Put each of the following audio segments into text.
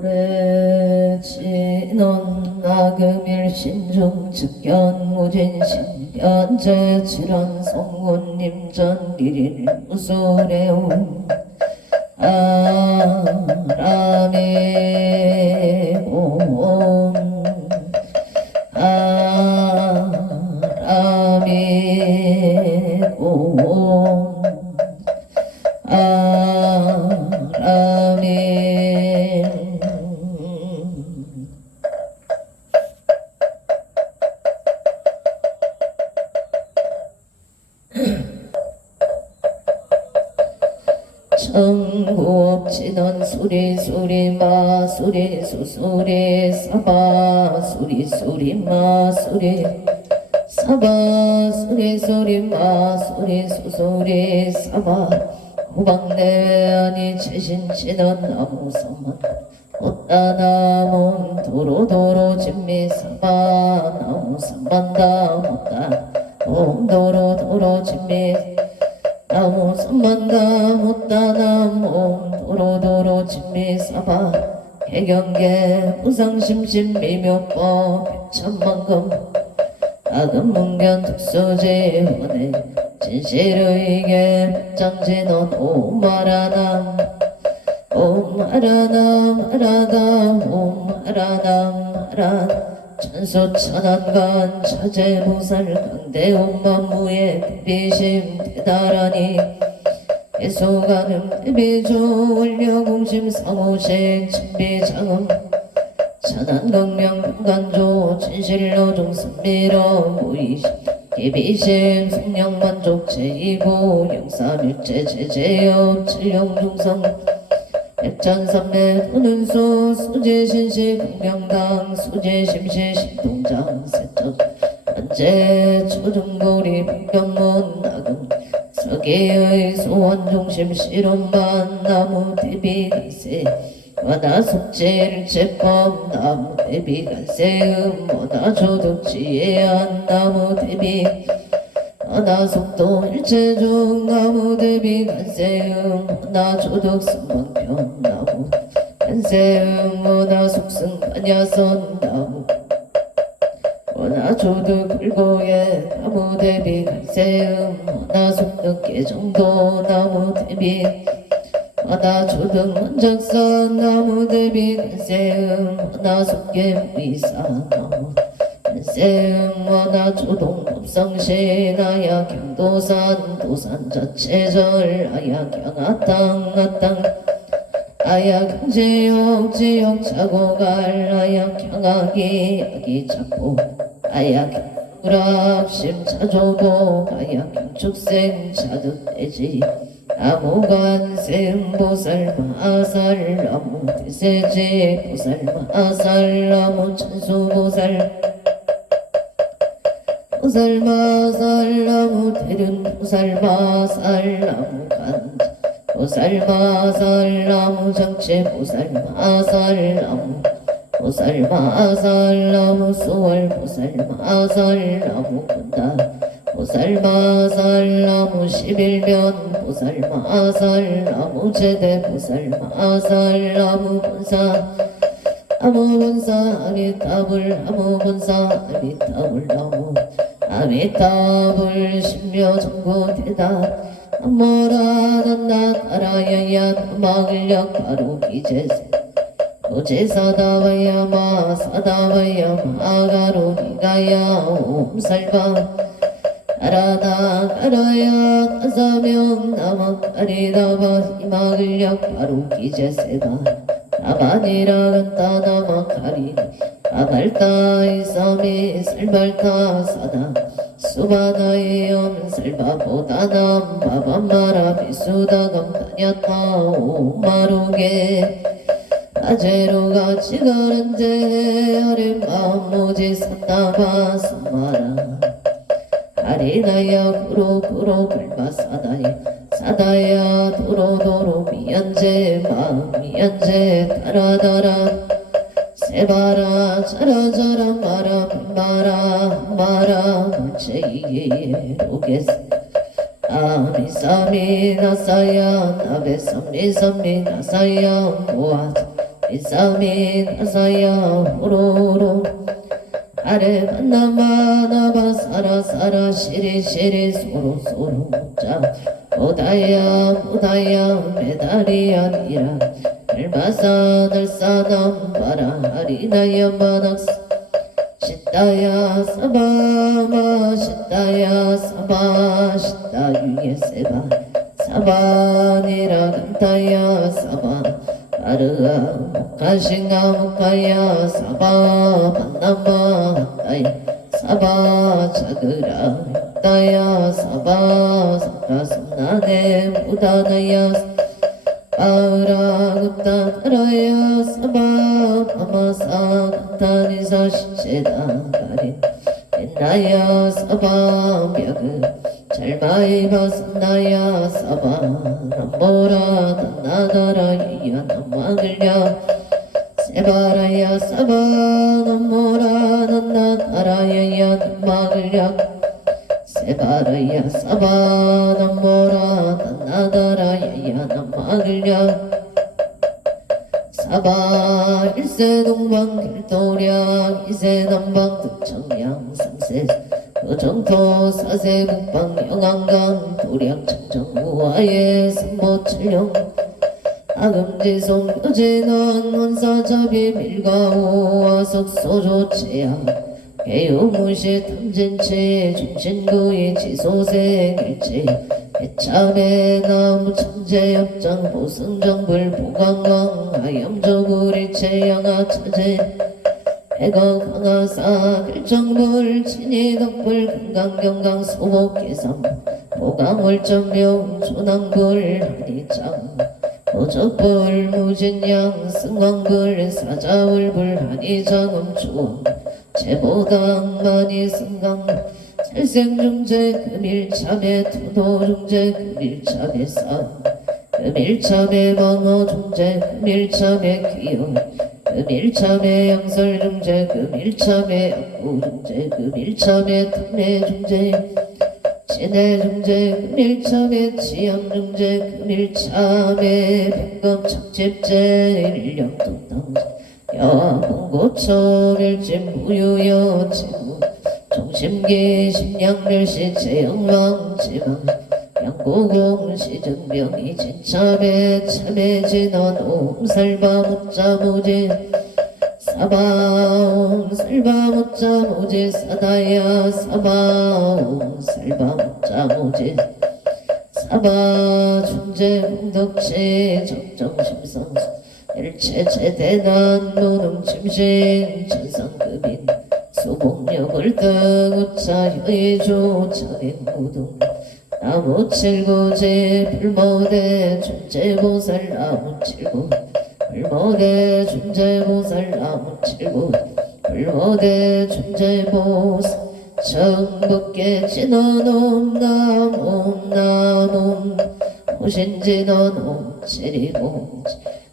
오래 지는 나금일 신중 즉견 무진 신견제 칠원 송군님 전일일 무소래온 아라미곰 아라미곰 아라미 청국지는 수리수리 마수리 수수리 사바 수리수리 마수리 사바 수리수리 마수리 수수리 사바 호박내 아니 최신치는 나무섬은 못다나문 도로도로 진미 사바 나무섬만다 못다 도로도로 진미 나무 섬만다 못다나 몸 도로도로 진미사바 개경계 부상심심 미묘법 백천만금 아금문견 특수지 원해 진실의계 백장진원 오마라남 오마라남 하라담 오마라남 하라 천수천안간 차제무살 강대온만무의 대비심 대다라니 개소가름 대비조 원려공심 사무식 천비장음 천안강명 평간조 진실로중 선미러 무이심 개비심 성령만족 제2고 영사밀제 제제업 칠령중성 백천삼매 도는소 수제신시 공명당 수제심시 신동장 세척 한제 초중고리 북경문 나금 서계의 소원중심 실험반 나무 대비간세 와나숙제를 제법 나무 대비간세음 와나조득지혜한 나무 대비 하나속도 일체중 나무 대비 간세음 하나조득 승방편 나무 간세음 하나속승 반야선 나무 하나조득 불고에 나무 대비 간세음 하나속득 개정도 나무 대비 하나조득 원작선 나무 대비 간세음 하나속계 위사 나무 간세음 하나조동 법성시 나야 경도산 도산 자체절 아야 경아땅 아땅 아야 경지역 지역 자고갈 아야 경아기 아기 잡고 아야 경락심 자조복 아야 경축생 자득돼지 나무간생 보살 마살 나무 대세지 보살 마살 나무 천수보살 보살마살 나무 대륜 보살마살 나무 간 보살마살 나무 정체 보살마살 나무 보살마살 나무 수월 보살마살 나무 군다 보살마살 나무 11면 보살마살 나무 제대 보살마살 나무 본사 아무본사 아미타불 아무본사 아미타불 나무 아미타불 신묘 정고대다 아모라 난나 가라야야 나마을력 바로 기제세 도제사다와야마 사다와야마 가로 니가야 옴살바 가라다 가라야 가사명 나마 가리다바 이마을력 바로 기제세바 아바니라 간다 나마 가리 아발타 이사미 살발타 사다 수바다의 연살바보다남 바밤마라 비수다감 다냐타 오마루게 아제로가 지가란제 아렘마모지 산나바 산마라 아리나야 구로구로 불바사다이 사다야 도로도로 미연제 마미연제 다라다라 세바라 자라자라 마라 마라 마라 물체이에 오게세 아미사미 나사야 나베삼리 삼리 나사야 모아 이삼이 나사야 호로로 아래 만나마나바 사라사라 시리시리 소로소로 자 오다야 오다야 메다리야 니라 알바사 날사 남바라 아리나야 마낙스 시다야 사바마 시다야 사바 시다 유예 세바 사바니라 간타야 사바 아르아 목가싱가 목가야 사바 만나마 따야 사바 자그라 따야 사바 사라sam나네 무다나야 아라급다 따라야 사바 파마사 간타니사 시체다 가린 옛나야 사바 벽을 잘마이바 산나야 사바 남보라 단나다라 이야 남마글랴 세바라야 사바 남보라 단나다라야 남마글랴 세바라야 사바 남보라 단나다라야 남마글랴 사바 일세 동방 길도량 이세 남방 득청양 삼세 도정토 사세 북방 영안강 도량 청정 우화의 삼보칠령 아금지송 요진원 원사잡이 밀가오와 석소조체야 개요무시 탐진치 중신구이 지소생일치 해참의 나무 천재협장 보승정불 보강왕 하염조구리 채영아 차제 해가 강하사 글정불 친이덕불 금강경강 소복계삼 보강월점룡 조낭불 한이짱 도적불 무진양 승왕불 사자울불 한이장음 조왕 제보당 만이승강 찰생중재 금일참의 투도중재 금일참의 싸움 금일참의 방어중재 금일참의 기용 금일참의 양설중재 금일참의 악구중재 금일참의 탐내중재 진해중재 금일참의 치양중재 금일참의 백검착집재 일령동당재 야봉고초일진 무유여지무 정심기 심양멸시 제영왕지망 양고공 시증병이 진참에 참해진원 옴살바무자무지 사바옴살바무자무지 사다야 사바옴살바무자무지 사바 중재공덕치 적정심성수 일체체대단 노능침신 천상급인 소복력을 뜨고차 여의조 차행무동 나무칠구지 불모대 중재보살 나무칠구 불모대 중재보살 나무칠구 불모대 중재보살 정북계 진원옴 남옴 호신진원 옴체리옴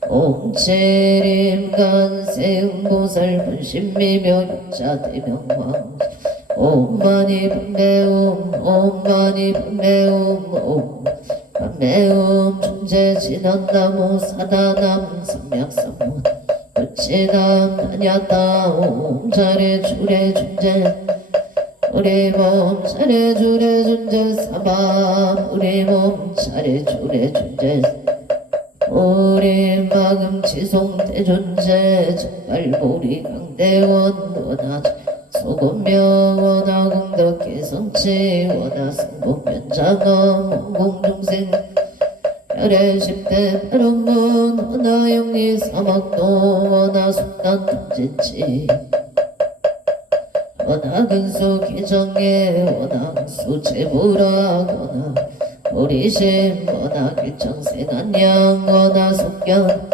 옴체림간세음보살 분신미묘 육자대명왕 옴마니 분매옴 옴마니 분매옴 옴 반매옴 중재진원나무 사다남 삼약삼문 끝이남 다냐따 옴 차례주례 중재 우리 몸 차례주례 중재 사밤 우리 몸 차례주례 중재 우리 마금 지송대존재 정발보리 강대원 원하 소금명 원하 공덕계성치 원하 승복변장엄 공중생 별의 10대 별옥문 원하 영리 사막도 원하 속단 탐진치 원하 근수 기정예 원하 근수 제보라 원하 보리심 원하 길청생한양 원하 속견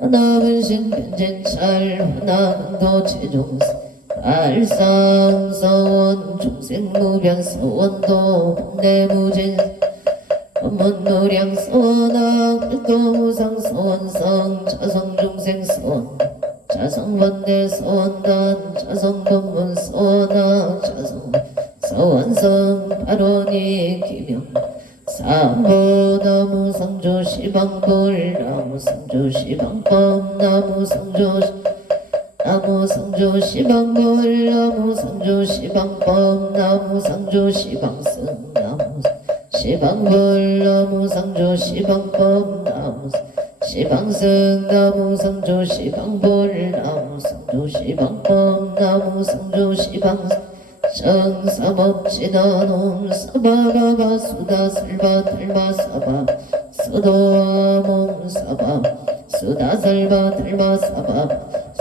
원하 분신 변진찰 원하 근도 제종사 알상서원 중생무변서원도 법내무진 법문노량서원학 불도무상서원성 자성중생서원 자성반대서원단 자성법문서원학 자성서원성 발언이 기명 사무나무 상조시방불 나무 상조시방법 나무 상조시방불 나무 상조시방법 나무 상조시방승 나무 시방불 나무 상조시방법 나무 시방승 나무 상조시방불 나무 상조시방법 나무 상조시방승 정사법지나놈 사바바바 수다설바 달바 사바 수도와 몸 사바 수다설바 달바 사바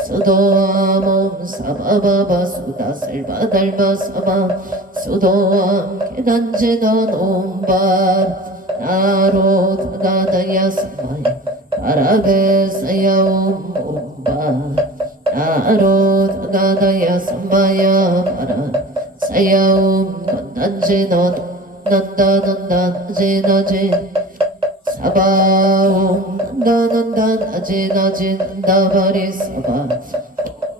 수도와 몸 사바바바 수다설바 달바 사바 수도와 계단지나놈 나로 다다야 사마야 바라베사야옴 몸바 나로 다다야 사마야 바라 사야옴 건단지너 난다난다지나지 사바옴 난다난다나지나지 난다바리 사바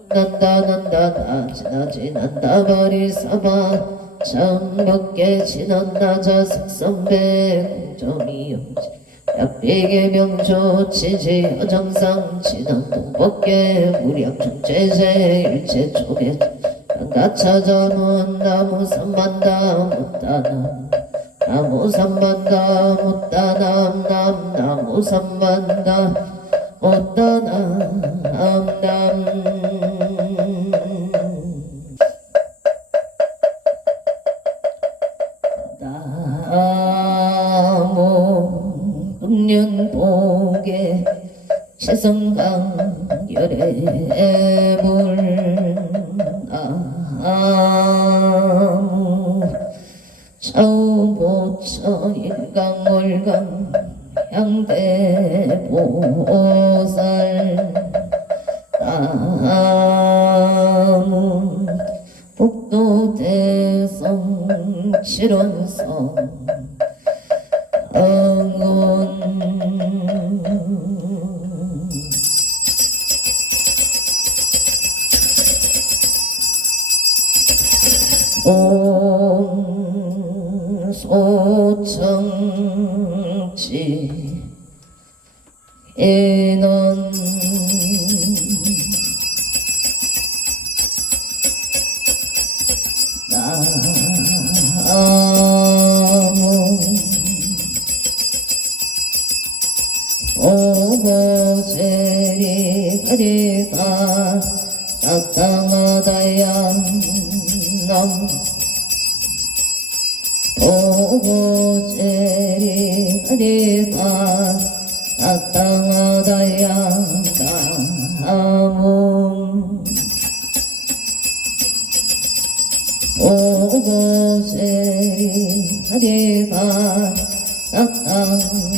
난다난다나지나지 난다바리 사바 정먹게 지난나자 색선배 공정이용지 약비계 명조 치지 어정상 지난 동법계 무량중재제 일체 초배 가 찾아문 나무 삼만다 못다남 나무 삼만다 못다남 나무 삼만다 못다남 나무 금년복에 채성강열의 물 나무 차우보처 일강월강 향대보살 나무 북도대성 칠원성 응원 온 소청지 인원 나무 오고제리 가리가 따땅하다야 남 오고제리 가리가 따땅하다야 나무 오고제리 가리가 따땅하다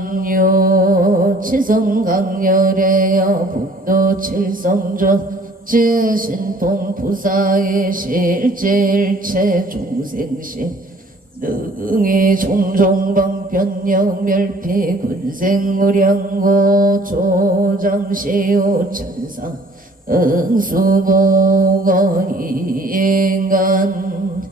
악류 치성강렬에여 북도 칠성조 제신통 부사의 실제일체 중생시 능이 종종방편역 멸피 군생무량고 조장시오 천사 응수보거 인간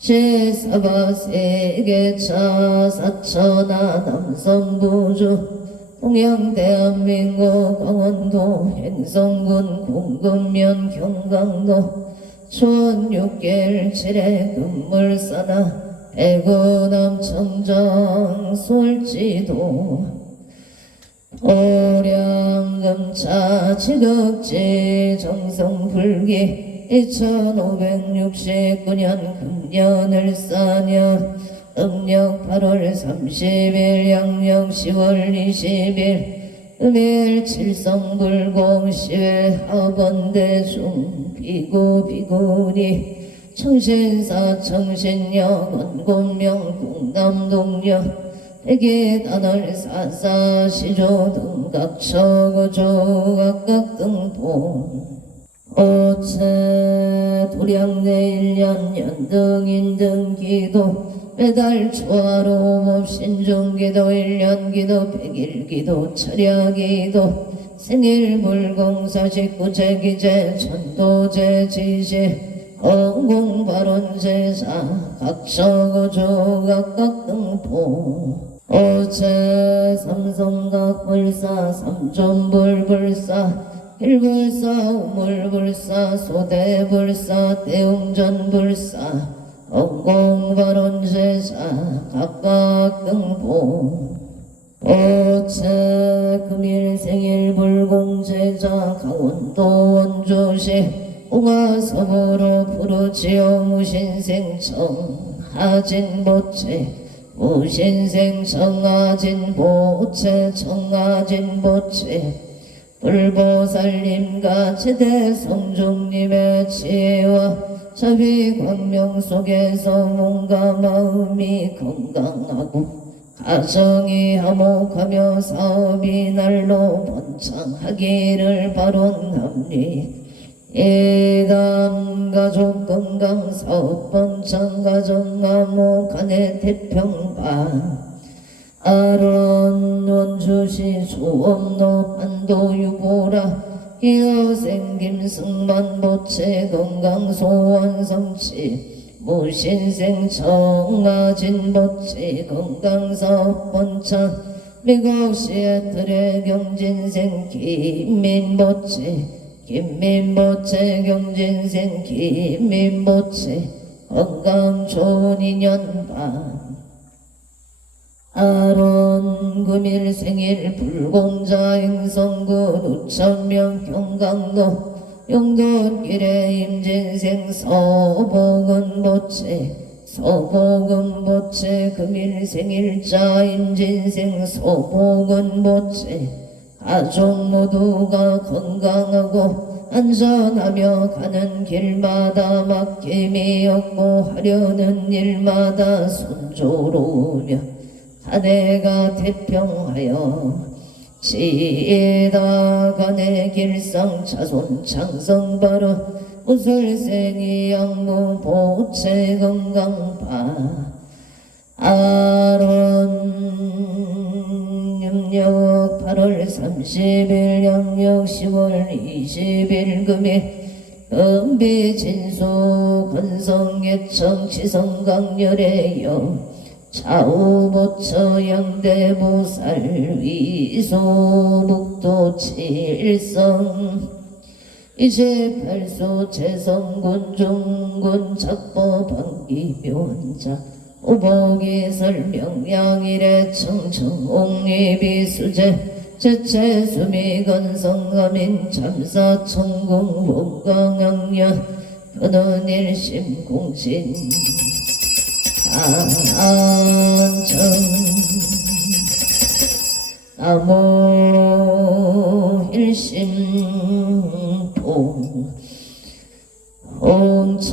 제사바 세계차 사천하 남성부주 동양대한민국 강원도 행성군 공급면 경강도 초원육계일 칠해 금물사나 대구남 청정 솔지도 오량금차 지극지 정성불기 2569년 금년을 사년 음력 8월 30일 양력 10월 20일 음일 칠성불공 10회 학원대중 비구비구니 청신사 청신여 원곤명 국남동여 대계단월 사사 시조 등각처거조 각각등봉 오체 도량내일년 연등인등기도 매달 초하루 몹신중기도 일년기도 백일기도 철야기도 생일불공사십구제 기제 천도제 지시 언공발언제사 각서고조 각각등포 오체 삼성각불사 삼존불불사 일불사 우물불사 소대불사 대웅전불사 언공발언제사 각각등포 오체 금일생일불공제자 강원도 원주시 웅하섬으로 부르지어 무신생청 하진보체 무신생청 하진보체 청하진보체 불보살님과 제대성중님의 지혜와 자비광명 속에서 몸과 마음이 건강하고 가정이 화목하며 사업이 날로 번창하기를 바론합니. 예담가족 건강 사업 번창 가정 화목하네 태평바 아론 원주시 소업로 반도 유보라 기어생김 승만보채 건강 소원 성취 무신생 청아진보채 건강사업 번창 미국 시애틀의 경진생 김민보채 김민보채 경진생 김민보채 건강 좋은 인연반 아론 금일생일 불공자 행성군 우천명 경강도 용돈길에 임진생 서복은보채 서복은보채 금일생일자 임진생 서복은보채 가족 모두가 건강하고 안전하며 가는 길마다 막힘이 없고 하려는 일마다 순조로우며 한 해가 태평하여 지혜다간의 길상 자손 창성바로 무술생이 양무 보채 건강바 아론 음력 8월 30일 양력 10월 20일 금일 금비진수 건성예청 치성강렬의 좌우보처 양대보살 위소북도 칠성 이제 팔소 재성군 중군 작보 방기묘원자 오복이설 명량일에 청청 옥리비수제 제체수미 건성가민 참사 천궁 목강양년 변원일심 공신 안정 나무 일심동 홍천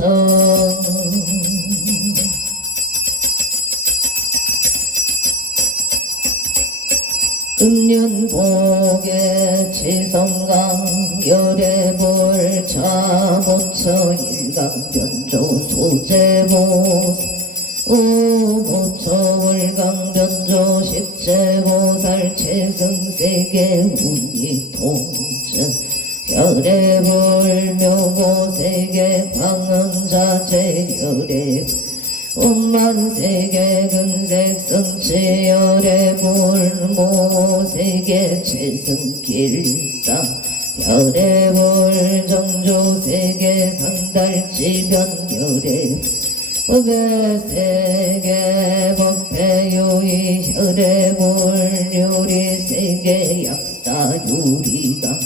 음년복의 지성강 열애볼 좌보처 일강변조 소재보 오보초월강변조 십제보살 최승세계 운이통증 열애불 묘고세계 광흥자재 열애 운만세계 금색성치 열애불 모세계 최승길상 열애불 정조세계 강달지변 열애 법의세계 법회요이 혈애불 요리세계 약사요리당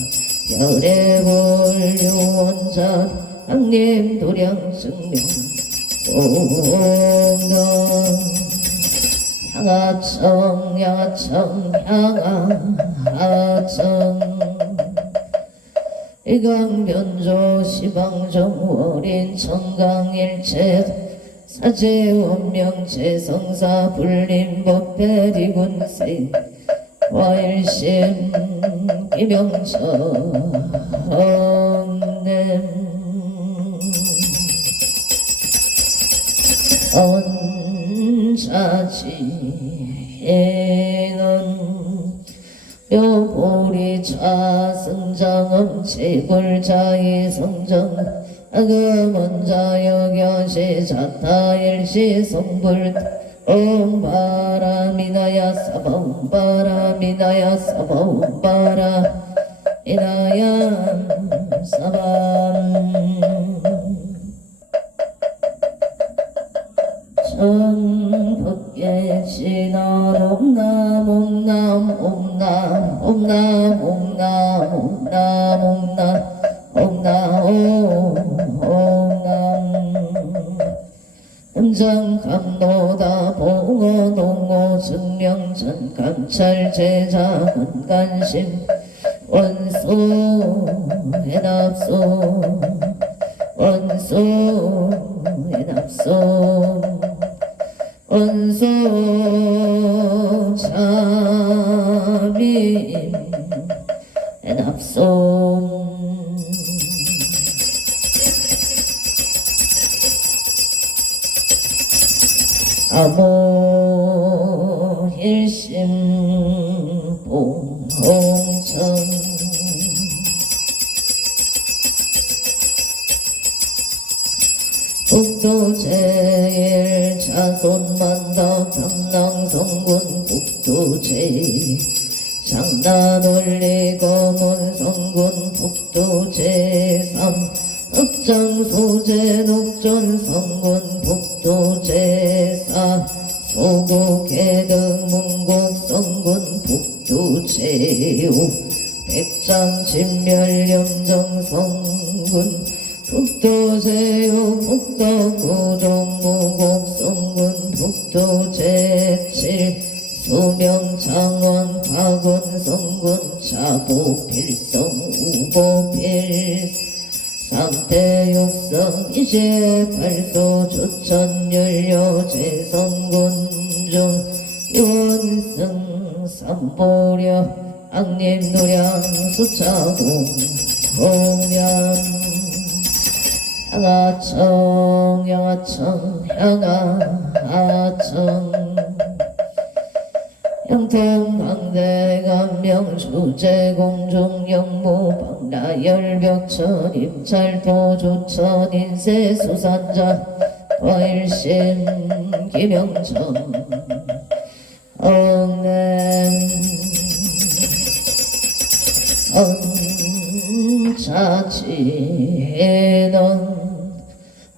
혈애불 요원자 항림 도량증명 공동 향하청 향하청 향하청 일강변조 시방정월인 청강일체 사제원명 제성사 불림법회리군세 와일심 기명천냄 언자지해는 요보리차 승정음 치불자이 성정 금원자 여견시 자타일시 성불 바라미나야 사바 바라미나야 사바 바라미나야 사바 정법계 진원 옴남 옴남 옴남 옴남 옴남 옴남 옴남 옴남 음정 감노다 봉어 농어 증명전 감찰 제자 건간심 원수 해납수 원수 해납수 원수 참임 해납수 아모 일심 봉홍천 북도 제일 자손만다 경남성군 북도 제일 장난올리 검은성군 북도 제3 흑장소재 녹전성군 북도 제4 소국계등 문곡성군 북도 제5 백장진멸염정성군 북도 제6 북도 구종무곡성군 북도 제7 수명창원 박원성군 자보필성 우보필 삼대육성 이제팔소 조천연료 제성군 중 윤승 삼보려 악림노량 수차공 공양 향하청 향하청 향하청 영통강대감명 주제공중 영무 방라열벽천 임찰도 조천 인세수산자 과일신 김영천 엉냄 언차치해넌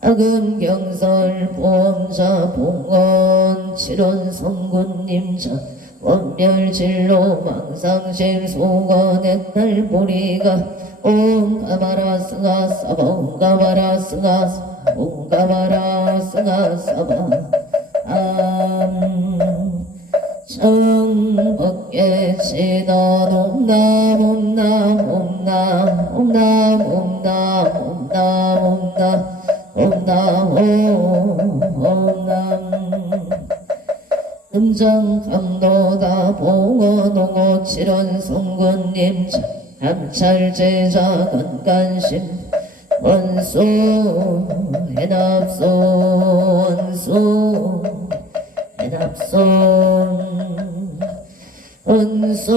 악은경설 보험자 봉원 칠원 성군님자 원멸진로 망상심 소관의 딸보리가 옴가마라 승하 사바 옴가마라 승하 사바 옴가마라 승하 사바 정법계 진원 옴남 옴남 옴남 옴남 옴남 옴남 옴남 옴남 음정 감노다 봉어 농어 칠원 성군님 감찰 제자 건간심 원수 해납수 원수 해납수 원수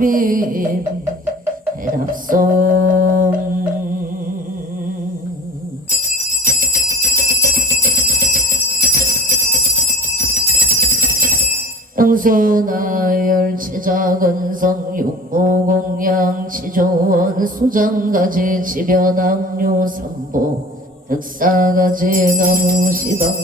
차빔 해납수 영소나열 치자건성 육모공양 치조원 수장가지 지변악류 삼보 득사가지 나무시방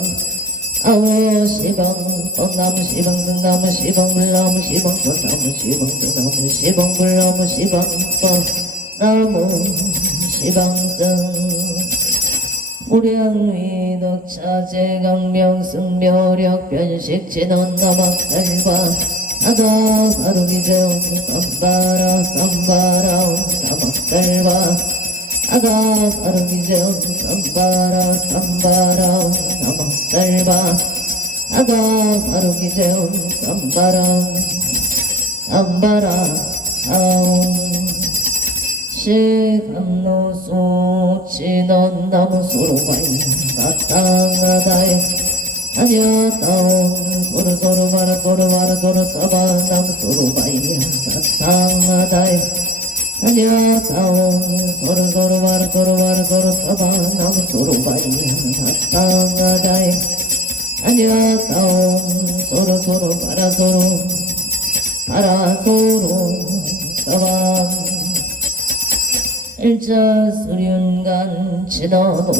아오시방 뻔나무시방 등나무시방 불나무시방 뻔나무시방 등나무시방 불나무시방 뻔나무시방등 무량위 덕차제강명 승묘력 변식 진원 나막살과 하다 바로기정 쌈바라 쌈바라 나막살과 하다 바로기정 쌈바라 쌈바라 나막살과 하다 바로기정 쌈바라 쌈바라 아웅 시감노소 진원 나무소로가이 나땅하다이 하냐따옹 소르소르 바라 소르 바라 소르 사바남 소르 바이야 타타마다이 다녀다옴 소르소르 바라 소르 바라 소르 사바남 소르 바이야 타타마다이 다녀다옴 소르소르 바라 소르 바라 소르 사바 일자 수륜간 지나도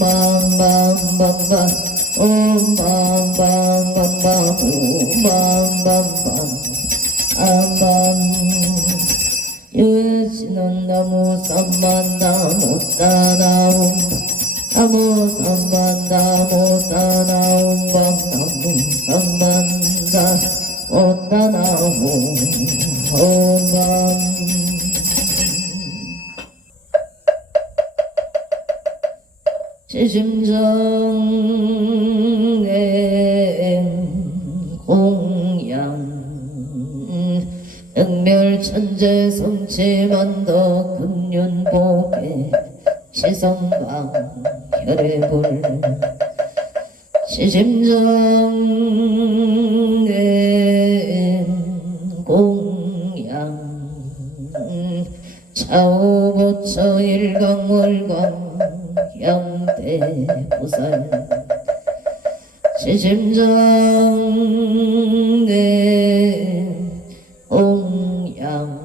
밤밤밤밤 밤밤밤밤밤 밤밤밤 암밤 유해지는 나무 삼만나무 따나움 나무 삼만나무 따나움 밤나무 삼만나 오따나무 옴밤 지심정의 공양 영멸천재 성취만더 금륜복의 시성방 혈의불 지심정의 공양 차오보처 일광월광 양대보살 지심정의 옹양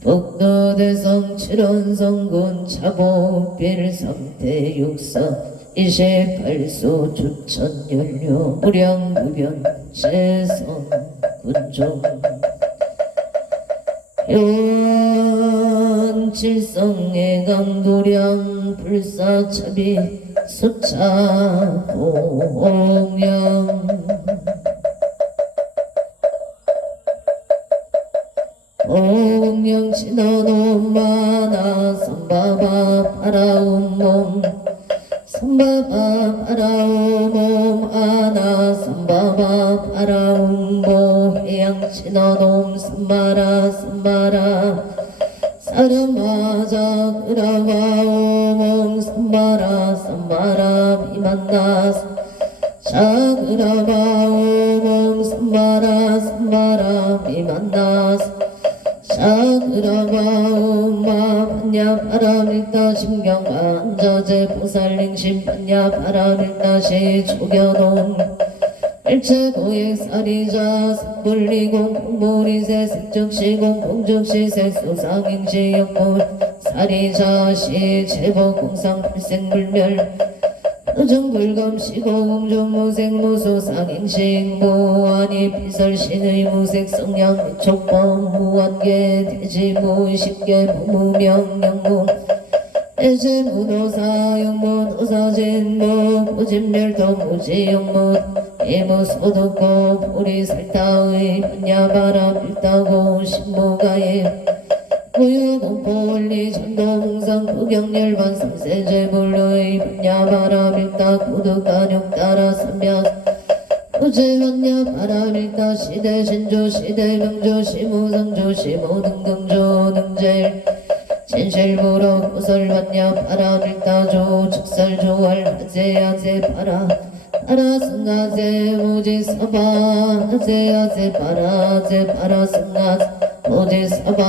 북도대성 칠원성군 차보필 삼태육서 28소 주천연료 무량무변 재성 군종 칠성의 강도량 불사차비 수차 공양 공양 친어놈 마나 삼바바 파라운 몸 삼바바 파라운 몸 아나 삼바바 파라운 모 해양 친어놈 삼바라 삼바라 사르마자 그라바오몸 삼바라 삼바라 비만나 자그라바오몸 삼바라 삼바라 비만나 자그라바오마 반야 바라밀다 심경가 안저제 보살링심 반야 바라밀다시 초겨놓은 일체고액사리자 색불리공 공물이세 색즉시공 공즉시세 수상행시 역불 사리자시 제법공상 불생불멸 의정불감시고 공정무색무수상행시 무한이 비설신의 무색성량 촉범 무한계 대지무의식계 무무명영무 대지무노사 영무노사진무 부진멸도 무지영무 예무소득고 보리살타의 분야바람 일다고 신무가에 무유공포원리 전도공상 구경열반 삼세제불의 분야바람 일다 구득간육 따라 삼변 구제원야 바람 일다 시대 신조 시대 명조 시무성조 시무등등조 등제일 진실부로 구설반야 바람 일다조 축설조월 하제야제 바라 파라승가제 모지사바 하제야제 파라제 파라승가제 모지사바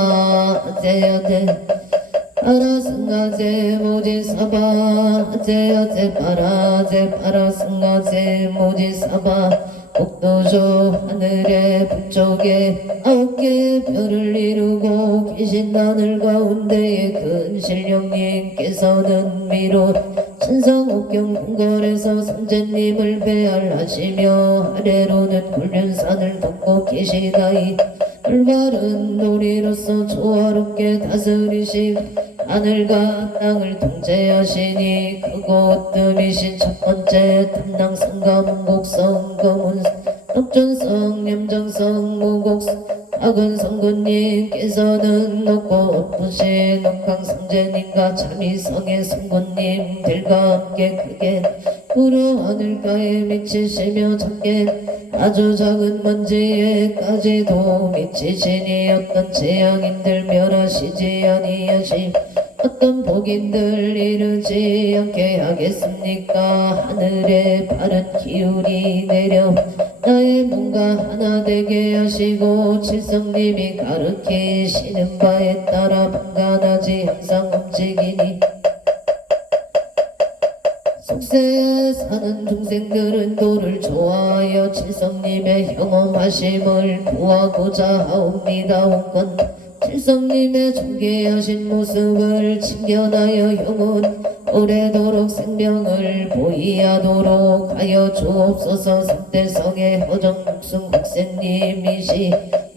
하제야제 파라승가제 모지사바 하제야제 파라제 파라승가제 모지사바 북도조 하늘의 북쪽에 9개 별을 이루고 계신 하늘 가운데에 큰 신령님께서는 미로 천상옥경 궁궐에서 선제님을 배알하시며 아래로는 굴륜산을 덮고 계시다이 올바른 놀이로서 조화롭게 다스리시 하늘과 땅을 통제하시니 그곳 뜸이신 첫 번째 탐낭성과 문곡성 검은 덕준성 염정성 무곡성 박은성군님께서는 높고 높으신 녹강성제님과 참이성의 성군님들과 함께 크게 구로 하늘가에 미치시며 작게 아주 작은 먼지에까지도 미치시니 어떤 재앙인들 멸하시지 아니하시 어떤 복인들 이르지 않게 하겠습니까? 하늘에 바른 기운이 내려 나의 몸과 하나 되게 하시고 칠성님이 가르치시는 바에 따라 분간하지 항상 움직이니 속세에 사는 중생들은 도를 좋아하여 칠성님의 영험하심을 구하고자 하옵니다. 온건 칠성님의 존귀하신 모습을 칭견하여 영혼 오래도록 생명을 보이하도록 하여 주옵소서. 삼대성의 허정육승 국생님이시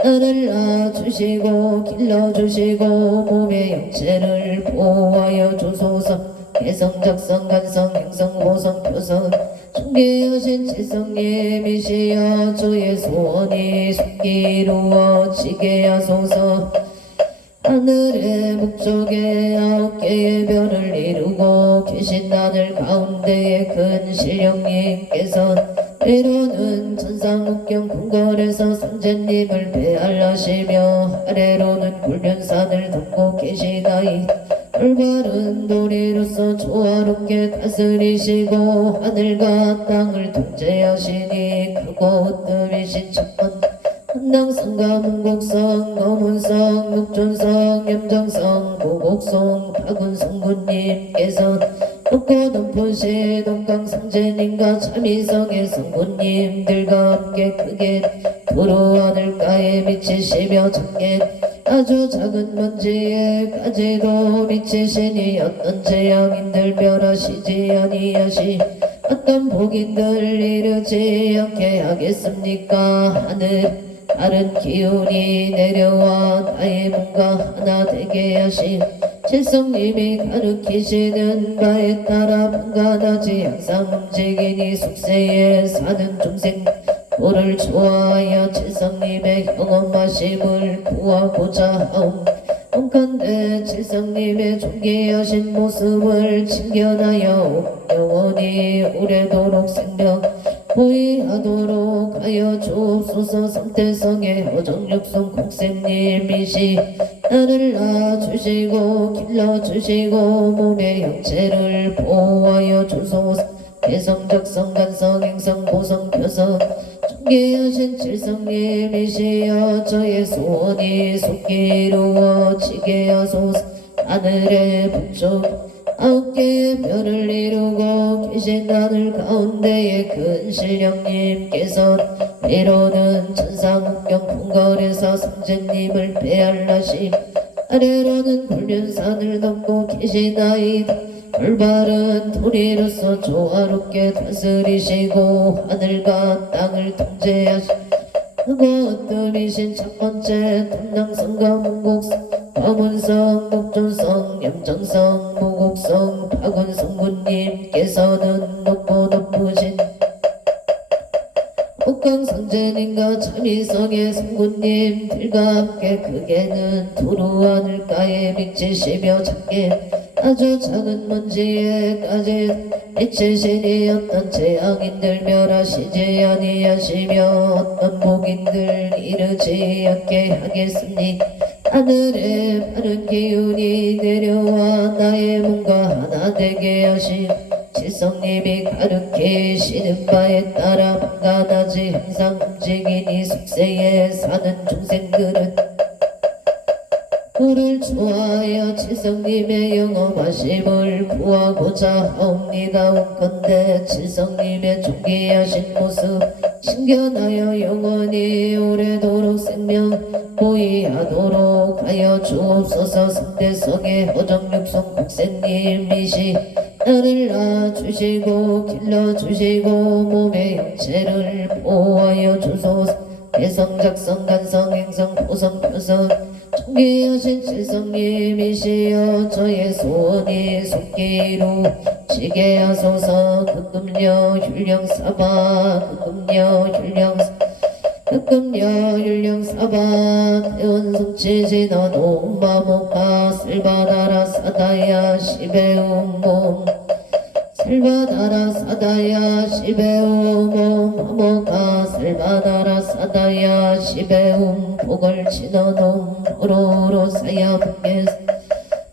나를 낳아주시고 길러주시고 몸의 영체를 보호하여 주소서. 개성작성 간성 행성 보성 표성 존귀하신 칠성님이시여 저의 소원이 속히 이루어지게 하소서. 하늘의 북쪽에 9개의 별을 이루고 계신 하늘 가운데에 큰 신령님께서 위로는 천상옥경 궁궐에서 성제님을 배알하시며 아래로는 굴변산을 덮고 계시나이 올바른 도리로서 조화롭게 다스리시고 하늘과 땅을 통제하시니 크고 으뜸이신 첫번 한당성과 문곡성, 노문성, 녹존성, 염정성, 보곡성, 파군성군님께서 높고 높으신 동강성제님과 참이성의 성군님들과 함께 크게 두루 하늘가에 미치시며 작게 아주 작은 먼지에까지도 미치시니 어떤 재앙인들 멸하시지 아니하시 어떤 복인들 이르지 않게 하겠습니까? 하늘 다른 기운이 내려와 나의 몸과 하나 되게 하시 칠성님이 가르치시는 바에 따라 분간하지 항상 움직이니 속세에 사는 중생 도를 좋아하여 칠성님의 영험하심을 구하고자 하옵. 온컨대 칠성님의 존귀하신 모습을 칭견하여 영원히 오래도록 생명 보이하도록 하여 주옵소서. 삼태성의 허정육성 국생님이시 나를 낳아주시고 길러주시고 몸의 형체를 보호하여 주소서. 개성작성 간성 행성 보성 표성 존귀하신 칠성님이시여 저의 소원이 속히 이루어지게 하소서. 하늘의 북쪽 9개의 별을 이루고 계신 하늘 가운데에 큰 신령님께서 위로는 천상옥경 궁궐에서 성제님을 배알라심 아래로는 굴변산을 넘고 계시나이다. 올바른 도리로서 조화롭게 다스리시고 하늘과 땅을 통제하시고 으뜸이신 첫번째 탐낭성과 문곡성 범운성 녹존성 염정성 무곡성 파군성군님께서는 높고 높으신 옥강성제님과 참이성의 성군님들과 함께 크게는 두루 하늘가에 미치시며 작게 아주 작은 먼지에까지 미치시니 어떤 재앙인들 멸하시지 아니하시며 어떤 복인들 이르지 않게 하겠습니까? 하늘에 바른 기운이 내려와 나의 몸과 하나 되게 하시 칠성님이 가르치시는 바에 따라 분간하지 항상 움직이니 속세에 사는 중생들은 그를 좋아하여 칠성님의 영험하심을 구하고자 하옵니다. 온컨대 칠성님의 존귀하신 모습 신견하여 영원히 오래도록 생명 보이하도록 하여 주옵소서. 삼대성의 허정육성 국생님이시 나를 낳아주시고 길러주시고 몸의 형체를 보호하여 주소서. 개성작성 간성 행성 보성 표성 존귀하신 칠성님이시여 저의 소원이 속히 이루어지게 하소서. 극금여 율령사바 극금여 율령사바 태원성치지나 노마모카 슬바다라 사다야 시베움몸 슬바다라 사다야 시베움몸 하모카 슬바다라 사다야 시베움 복을 치너놈 호로로 사야복게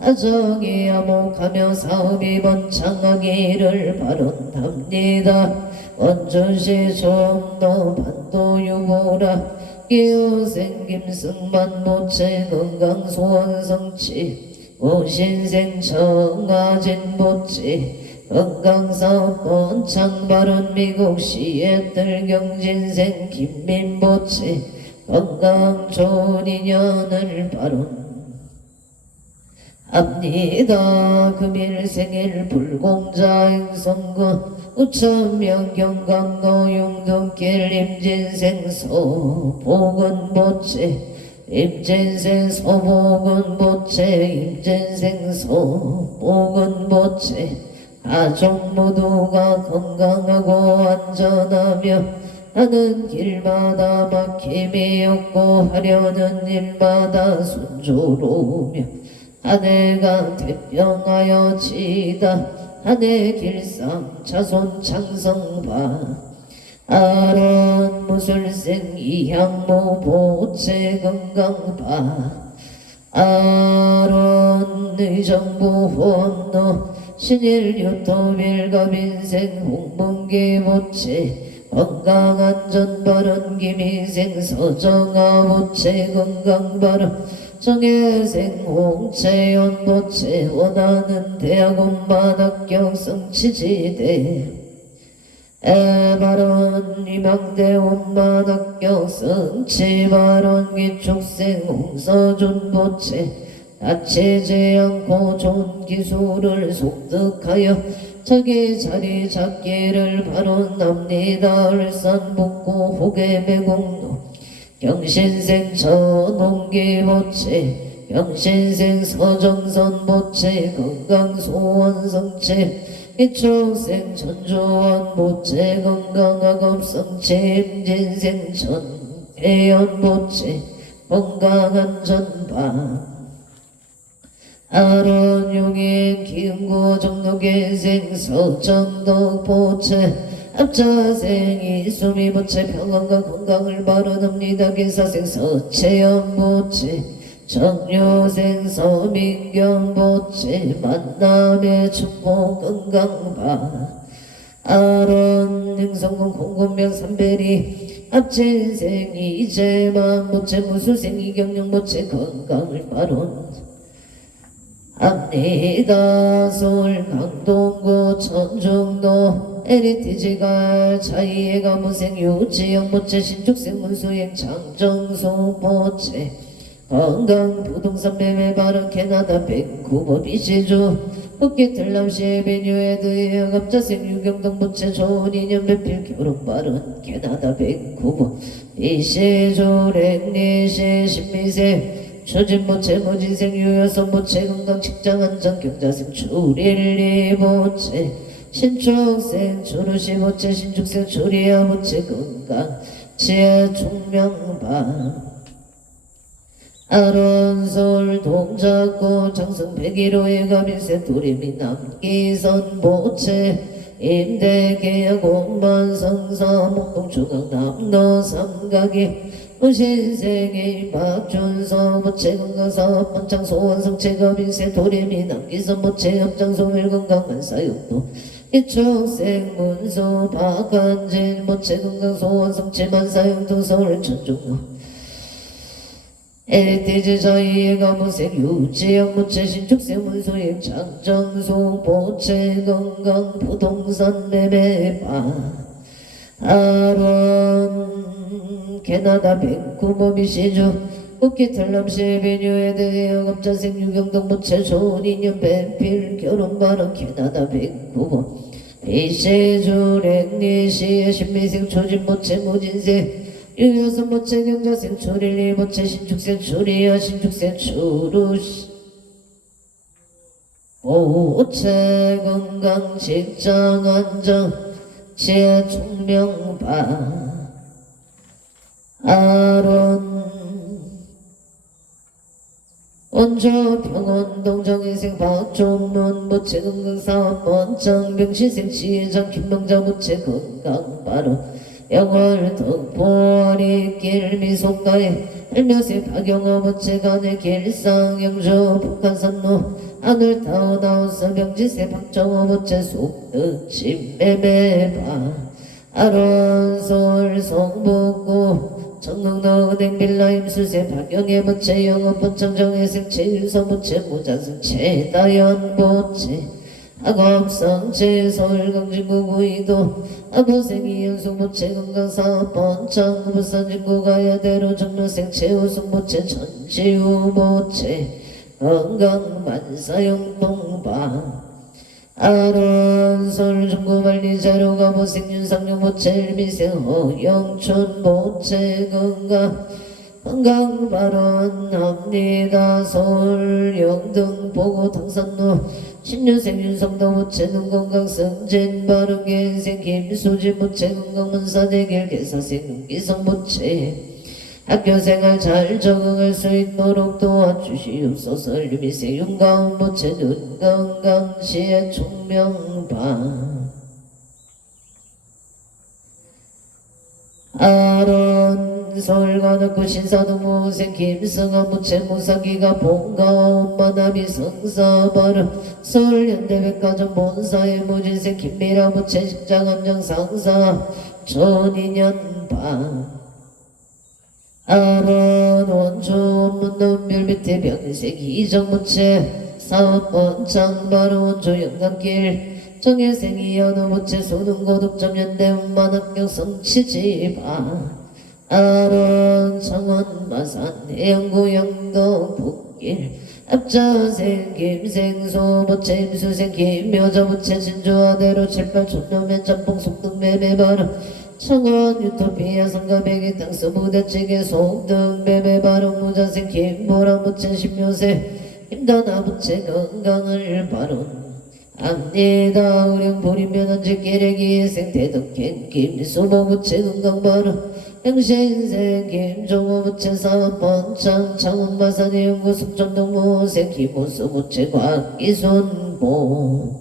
아정이 암흑하며 사업이 번창하기를 바란답니다. 원주시 종로 반도유보라 기호생김승만 모체 건강소원성취 오신생 청아진 모치 건강사업 번창바른 미국시의 뜰경진생 김민모치 건강 좋은 인연을 바론합니다. 금일생일 불공자행성군 우천명 경강도 용동길 임진생소 복은보채 임진생소 복은보채 임진생소 복은보채 가족 모두가 건강하고 안전하며 하는 길마다 막힘이 없고 하려는 일마다 순조로우며 아내가 태평하여 지다 한해 길상 자손 창성바 아론 무술생 이향모 보채 건강바 아론 의정부 후엄노 신일유토 밀갑인생 홍문기 보채 건강안전바른 김희생 서정아 보채 건강바른 정혜생 홍채연 보채 원하는 대학원만 합격 성취지대 에바론 이망대 원만 합격 성취바론 기축생 홍서준 보채 다치지 않고 좋은 기술을 습득하여 자기 자리 잡기를 바란답니다. 울산 북구 호계 매공로 경신생 전홍기 보채 경신생 서정선 보채 건강소원성채 이축생 전조원 보채 건강학업성채 임진생 전혜연 보채 건강안전바 아론 용인 기흥고 정로계생 서정덕 보채 앞자생 이수미 보채 평안과 건강을 바란합니다. 기사생 서채연 보채 정효생 서민경 보채 만남의 축복 건강바 아론 능성군 공군명 삼배리 앞진생 이재만 보채 무술생 이경영 보채 건강을 바란 압니다. 서울 강동구 천중도 에리티지갈 차이의 가무생 유지영 보채 신축생 문수행 장정소 보채 건강 부동산 매매 바른 캐나다 밴쿠버 비시주 흑기틀남시 베뉴에드의 학업자생 유경동 보채 좋은 인연 배필 결혼 바른 캐나다 밴쿠버 비시주 랭리시 신미세 초진보채 모진생 유여성보채 건강 직장안전 경자생 추릴리보채 신축생 추루시보채 신축생 추리아보채 건강 지혜 총명바 아론솔 동작고 장성 101호의 가빈세 도리미 남기선보채 임대계약 공만성사 목동중앙 남도 삼각이 신생의 박준서 보채 건강사업 번창 소원성채 가빈세 도리미 남기선 보채 협장소 일건강만 사육도 이축생 문소 박한진 보채 건강소원성채 만사육도 서울 천중로 에리티지 저희의 가무생 유지영 보채 신축생 문소임 장정소 보채 건강 부동산 매매바 아론 캐나다 밴쿠버 비시주 흑기틀남시 베뉴에드의 학업자생 유경동 보채 좋은 인연 배필 결혼 바른 캐나다 밴쿠버 비시주 랭리시의 신미생 초진 보채 무진생 유여성 보채 경자생 추릴리 보채 신축생 추리아 신축생 추루시 보채 건강 직장 안정 지혜 총명바 아론 원조 평원 동정인생 박종문 보채 건강사업 번창 병신생 지혜장 김명자 보채 건강 바로 영월 덕포아리 길 미송가에 일묘세 박영호 부채간의 길상 영주 북한산로 하늘 타오나오서 병지세 박정호 부채 속득침 매매바 아론솔 성북구 청릉로 은행 빌라 임수세 박영애 부채 영업 본청정의 생체 일서 부채 무자승 최다연 부채 악업성체 서울 강진구 구이도 아부생이 연속부채 건강사업 번창 부산진구 가야대로 정로생 최우승부채 천지우부채 건강만사용 동방 아론솔 중구만리자료 가보생 윤상용부채 일미생 허영춘부채 건강발언합니다. 서울 영등 보고 당산로 신유생 윤성도 부채는 건강승진 바른개인생 김수진 부채 건강문사대길 개사생 기성 부채 학교생활 잘 적응할 수 있도록 도와주시옵소서. 유미생 윤가운 부채 눈건강시의 총명방 아론 서울관악구 신사동무생 김승환 부채 무사기가 본가와 엄마나비 성사바르 서울현대백화점 본사의 무진생 김미라 부채 직장함정 상사 전인연방 아론 원주 문동별 밑에 병생 이정부채 사업번창 바로 원주 영감길 정일생이 연어부채 소등고득점 연대운만학교 성취지바 아론 창원 마산 해영구 영동 북길 앞자생 김생소 부채 임수생 김묘자 부채 진주아대로 7, 8 촌놈의 짬뽕 속등 매매바로 창원 유토피아 성가백이 땅서 부대찌개 속등 매매바로 무자생 김보라 부채 신묘세 힘다나 부채 건강을 바론 압니다. 우령 보리면 언제 깨래기 생태덕행 김수보 부채 건강바로 영신생 김종호 부채 사업번창 창원마산의 연구 숙전동무생 김호수 부채 곽기순보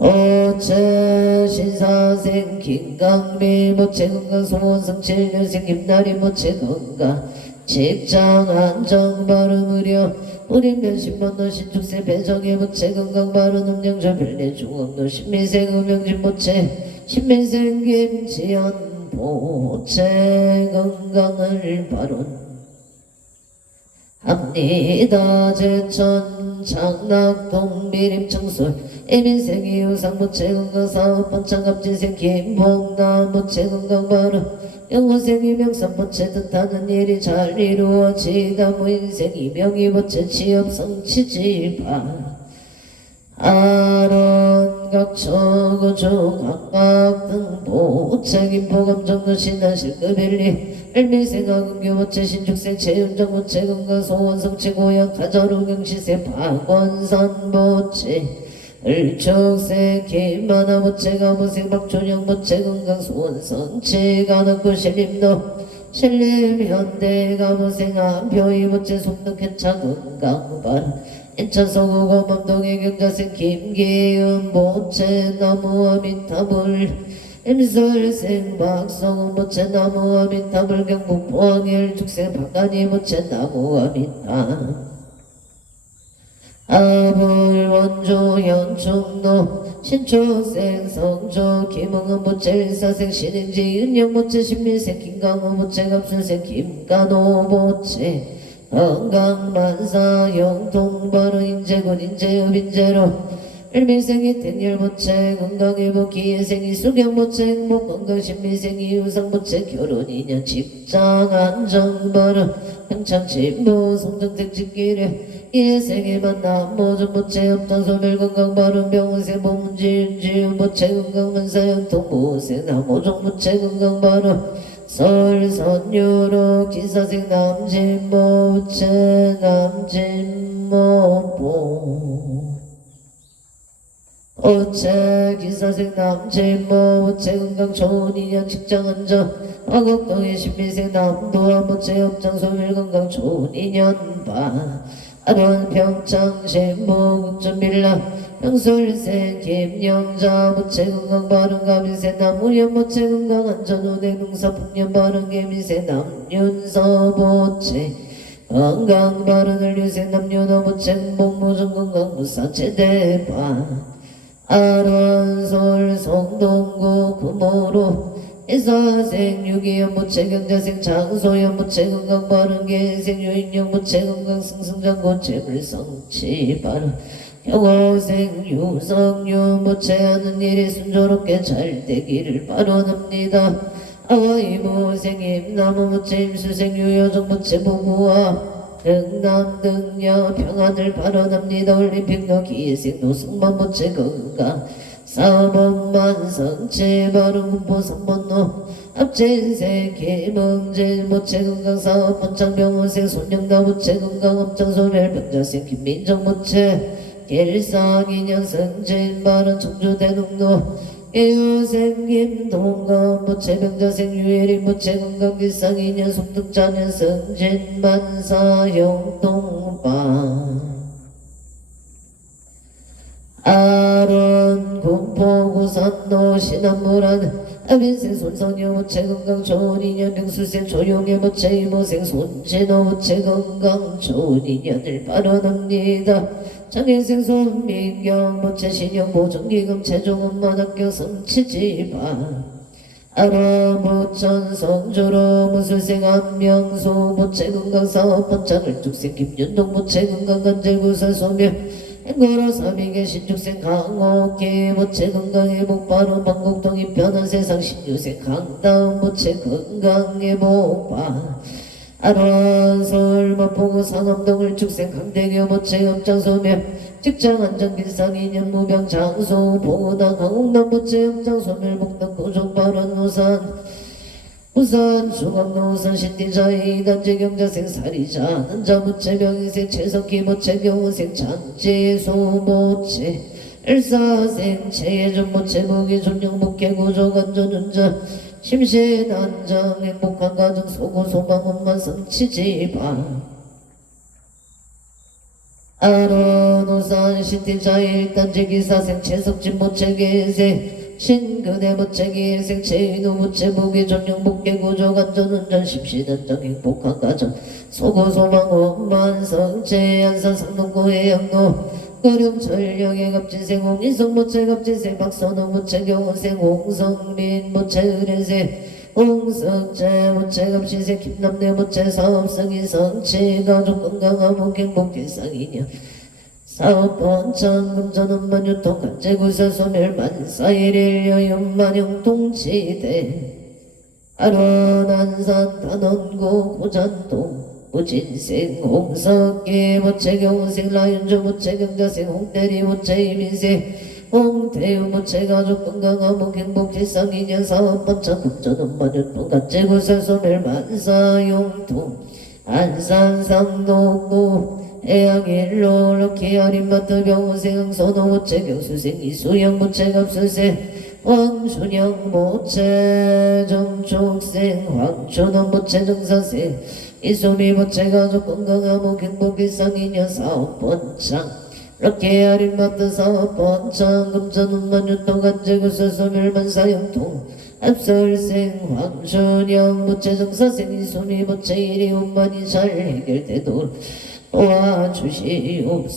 호채 신사생 김강미 부채 건강 소원성 7년생 김나리 부채 건강 직장 안정 바른 무려 우린 변신번호 신축세 배정의 부채 건강 바른 음영조 별내 중앙도 신민생 음영진 부채 신민생 김지연 부채 건강을 바른 합니다. 제천 장락동 미림청솔 애민생이 유상부채 건강사업 번창갑진생 김봉남 부채 건강바로 영호생이 명산부채 뜻하는 일이 잘 이루어지다 무인생이 명의부채 취업성취지바 아론 각초구조 각각 등부채 김포감정도 신한실급일리 일미생학은교부채 신축생 체윤정부채 건강소원성채 고약 가자루경시세 박원산부채 을축생 김만화부채 가부생 박촌영부채 건강소원성채 가덕구 신림도 신림현대 가부생 안표이부채 속덕해차 건강발 인천서구 검암동의 경자생 김기은 부채 나무와 미탑을 임설생 박성훈 부채 나무와 미탑을 경북 포항일 축생 박간이 부채 나무와 미탑 아불 원조 현충로 신초생 성조 김흥은 부채 일사생 신인지 윤영부채 신민생 김강호 부채 갑술생 김간호 부채 건강만사 영통바로 인재군 인재업 인재로 일민생이 ten열부채 건강일부 기회생이 수경부채 행복건강 신민생이 유상부채 결혼인연 직장 안정바로 평창진부 성정택집길에 이해생이 만남 모전부채 업장소멸 건강바로 병원생 보문지윤 지윤부채 건강만사 영통부생 나모종부채 건강바로 서울선유로 기사생 남진모부채 남진모보 오채 기사생 남진모부채 건강 좋은 인연 직장 안정 화곡동의 신민생 남도화부채 업장소멸 건강 좋은 인연 바 아련 평창 신부 국전빌라 병술생 김영자 무체 건강 바른 가미세 남우연 무체 건강 안전운행 능사 풍년 바른 개미세 남윤서 무체 건강 바른 을류세 남윤어 무체 행복무정 건강 무사체 대파 아란솔 성동구 구모로 이사생 유기연 무체 경자생 장소연 무체 건강 바른 개생 유인영 무체 건강 승승장고 재물성치 바른 영호생 유성유 무체하는 일이 순조롭게 잘 되기를 바라옵니다. 아와이 무생임 나무 무체 임수생 유여정 무체 부부와 등남 등여 평안을 바라옵니다. 올림픽도 기생 노승만 무체 건강 사범만 성체 바른 군포 삼번노 앞진생 김응진 무체 건강 사업번 장병호생 손영다 무체 건강 업장소멸 병자생 김민정 무체 길상인연 승진 바른 청주대농로 이유생김 동감 무체 병자생 유예리 무체 건강 길상인연 속등자년 승진 만사 영동방 아론 군포구산노 신안무란 아빈생 손성여 무체 건강 좋은 인연 병수생 조용해 무체 이모생 손진호 무체 건강 좋은 인연을 바라옵니다. 장인생 손민경 무체 신영 보정기금 최종원만 학교 성치지바 아라무천 성주로 무술생 안명수 무체 건강 사업번장을 죽생 김윤동 무체 건강 간절구설 소며 행거로 삼위계 신축생 강옥기 무체 건강의 복바로 방곡동 이편한 세상 신유생 강다운 무체 건강의 복바 아란서울 마포구 상암동을 축생 강대교 무체 업장소며 직장 안전 길상 인연 무병 장소 보호당 강홍남 무체 업장소멸 복당 고종발원 우산 중앙로 우산 신디자이 단지 경자생 사리자 난자 무체 병인생 최석기 무체 경우생 장지소 무체 일사생 체예전 무체 무기 존영 목계 구조 간전운자 심신 안정 행복한 가정 소고 소망 원만 성치지바 아론 우산 신디자이 단지 기사생 최석진 무체 계세 신근의 무체기 생체인후 무체 무기 전용 복개 구조 간전운전 심시단정 행복한 가정 소고소망 원만 성체 안산 상동구의 양로 의령철령의 갑진생 홍인성 무체 갑진생 박선호 무체 경호생 홍성민 무체 의뢰생 홍석재 무체 갑신생 김남대 무체 사업성인 성치 가족 건강한 목행복 길상이냐 사업번창 금전운만 유통 간제구설 소멸만 사일일 여윤만영 동치대 아론안산 단원구 고잔동 무진생 홍석기 무체 경호생 라윤주 무체 경자생 홍대리 무체 이민생 홍태유 무체 가족 건강한 목행복 길상인연 사업번창 금전운만 유통 간제구설 소멸만 사용통 안산 상동구 해양일로 럭키 아린마트 병호생 선호 무체 경수생 이수영 무체 갑수생 왕춘영 무체 정촉생 황춘원 무체 정사생 이소미 무체 가족 건강한 목행복 일상인연 사업번창 럭키 아린마트 사업번창 금전운만 유통 간제구설 소멸만 사용통 앞설생 황춘영 무체 정사생 이소미 무체 일이 운만이 잘 해결되도록 도와주시옵소서냐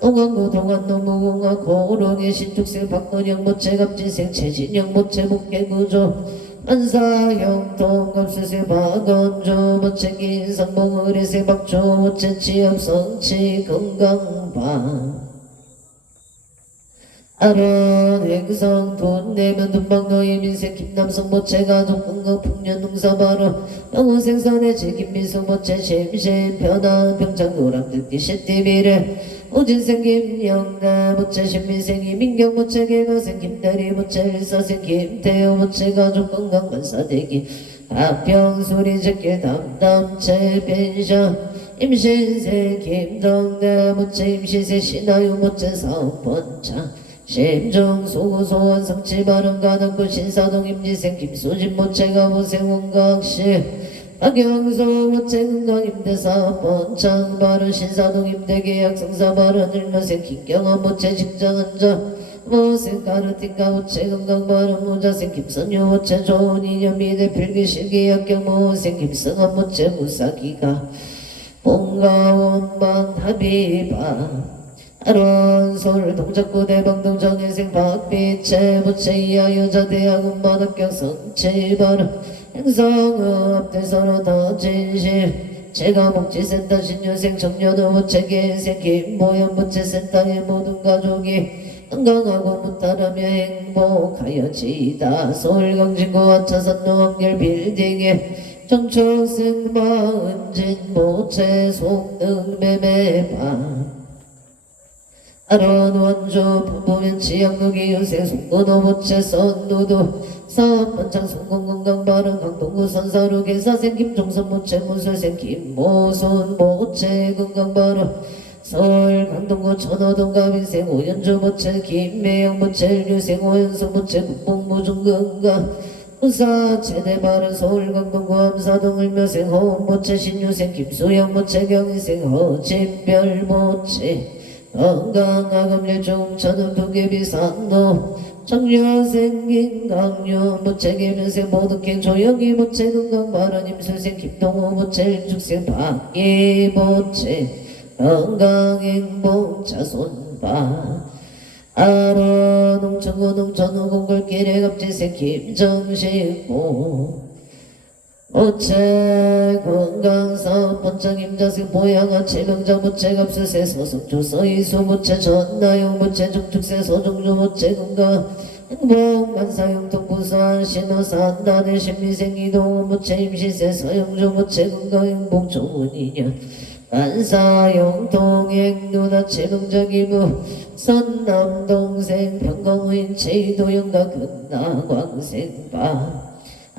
동안구 동안노 무궁화 고롱의 신축생 박건영 무체 갑진생 최진영 무체 목계구조 안사형 동갑수생 박건조 무체 긴상봉 의뢰생 박조 무체 취업성치 건강방 아론 행성 돈 내면 돈방노 이민생 김남성 모체 가족 건강 풍년 농사바로 병원생선의 책임미성 모체 심신 편안 병장 노랑 듣기 시티비를 오진생 김영나 모체 신민생 이민경 모체 개가생 김대리 모체 일사생 김태호 모체 가족 건강 만사대기 합평소리 제길 담담체 펜션 임신생 김정대 모체 임신생 신하유 모체 사업번창 심정 소고소원 성치 바른 가능구 신사동 임지생 김소진 모체가 보생 원각시 박영수 모체 건강 임대사 번창 바른 신사동 임대계약 성사 바른 일마생 김경환 모체 직장한자 모생 가르티카 모체 건강 바른 무자생 김선유 모체 좋은 인연 미대 필기 실기학경 모생 김성한 모체 무사기가 본가원반 합의바 아론솔 동작구 대방동 정혜생 박비채 모체 이하 여자대학원 만학경 성체바른 행성업 대서로 더 진실 제가 목지센터 신유생 청년의 모체 개생 김모연 모체센터의 모든 가족이 건강하고 무탈하며 행복하여지다. 서울강진구 하차산로 한결 빌딩에 정초생 마은진 모체 속능매매방 아론 원조 부부면 지역누기 유생 송근호 모체 선누도 사업반창 송건건강 바른 강동구 선사루 계사생 김종선 모체 무술생 김모순 모체 건강 바른 서울 강동구 천호동 가민생 오연주 모체 김매영 모체 유생 오연수 모체 국뽕무중 건강 부사 최대 바른 서울 강동구 함사동 을묘생 허운 모체 신유생 김수영 모체 경희생 허진별 모체 건강하금일 중천은 두개비 산노 정려생 김강유 모체 개면생 모두행 조영희 모체 건강 바른 임술생 김동호 모체 일죽생 박예 모체 건강행복 자손바 아론 농천구 농천후 공골길에 갑지생 김정식모 모체 건강사업 번창 임자생 보양아 체명자 모체 갑수세 서성주 서이수 모체 전나영 모체 중축세 서종주 모체 건강 행복 만사용통 부산 신호산단의 신미생 이동호 모체 임시세 서영주 모체 건강 행복 조문이년 만사용통 누나 체명적 이부 선남동생 평강우인 체이도영가 근나광생바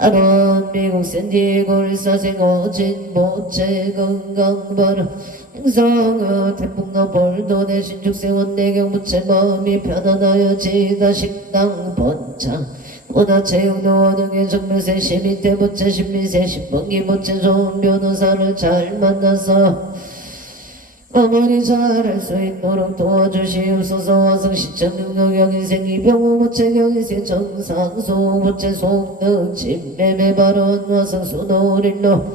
아론 미국 샌디에고 일사생 어진 모체 건강 바른 행성어 태풍나 벌도 내신 죽생 원내경 무체 마음이 편안하여지다 식당 번창 문화체육노 원흥의 정묘세 시민대 모체 신미세 신번기 모체 좋은 변호사를 잘 만나서 어머니 잘할 수 있도록 도와주시옵소서. 화성시청 능력경인생 이병호 모체 경인생 정상소 모체 속능 진매매 발언 화성수노 우릴로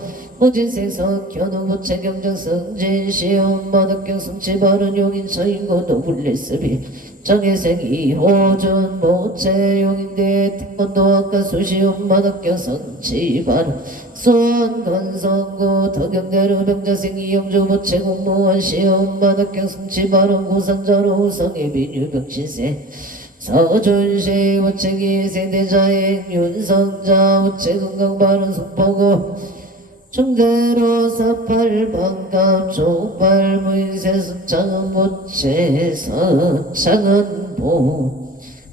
모진생 석현우 모체 경정 성진 시험 마덕경 성치 발언 용인 서인고 노블레스비 정혜생 이호준 모체 용인대 태권도 학과 수시험 마덕경 성치 발언 수원건성고 덕영대로 병자생 이영주 모체 공무원 시험 마덕경 성치 발언 고산자로 우성의 비뉴병치세 서준시 모체 기생 대자행 윤성자 모체 건강 발언 송포고 중대로 사팔방갑 족발 무인세 습창은 모체 서창은보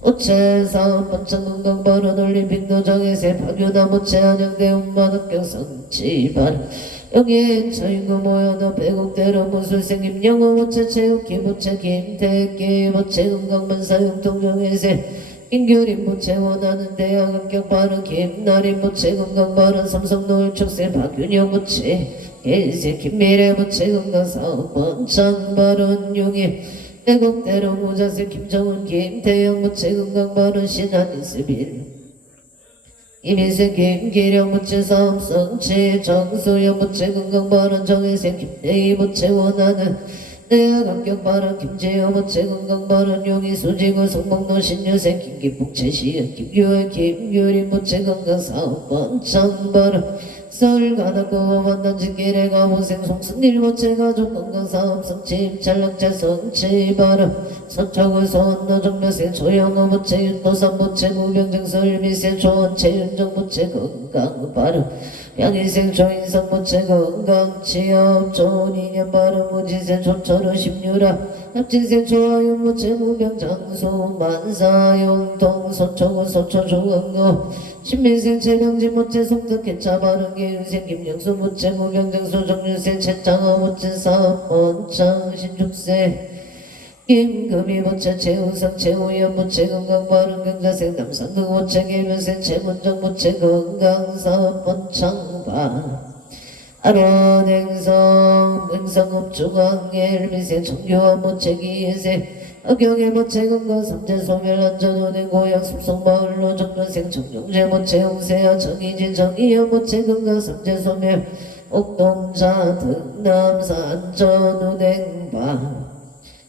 모체사 번창 건강 발언 올림픽 노정에세 박유나 모체 한영대 운마덕경 성치발 영인 저인구 모여너 배곡대로 무술생 임영호 모체 체육기 모체 김태기 모체 건강만사용통정에세 인교림 모체 원하는 대학 합격 발언 김나림 모체 건강 발언 삼성노을축세 박윤영 모체 일세 김미래 모체 건강사업 번창 발언 용인 애국대로 무자세 김정은 김태영 모체 건강 발언 신한인스빌 이민생 김기령 모체 사업 성치 정수영 모체 건강 발언 정혜생 김대희 모체 원하는 대학 합격 발언 김재호 모체 건강 발언 용희 수지구 성북로 신유생 김기폭 최시현 김규현 김규리 모체 건강 사업 번창 발언 서울 가닥고 만난지길에 가보생 송승일 모체 가족 건강 사업 성치 찰락자 성치 발언 서초구 소원노 정묘생 조영호 모체 윤도산 모체 무병정 설미생 조원체 윤정 모체 건강 발언 양인생 조인성 모체 건강 취업 좋은 인연 발언 무지생 조철호 십류라 합진생 조화윤 모체 무병 장소 만사용통 서초구 서초 중앙고 신민생 최명진 모체 송득해차 발언 계윤생 김영수 모체 무병장소 정윤생 최창호 모체 사업 번창 신죽세 김금희 모체 최우성 최우연 모체 건강 발언 경자생 남상극 모체 계면생 최문정 모체 건강 사업 번창 바 아론행성 행성업중앙엘 미세 정교와 모체기예세 어경의 모체건강 삼재소멸 안전운행 고향 숲속마을로 정년생 정령제 모체홍세야 정의진 정의여 모체건강 삼재소멸 옥동자 등남산 전운행방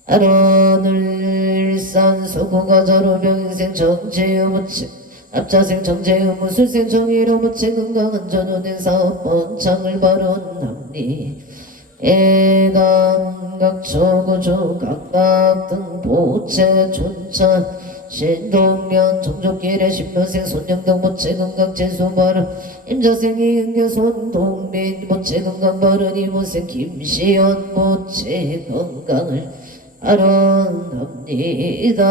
아론을 일산 소구가자로 병생 정제여 모체 앞자생 정제의 무술생 정의로 무체 건강 안전운행 사업번 창을 발언합니 애감각 초구조 각각 등 보체 촌천 신동면 종족길의 신묘생 손영동 무체 건강 재수 발언 임자생이 은교손 동민 무체 건강 발언 이무생 김시연 무체 건강을 아론합니다.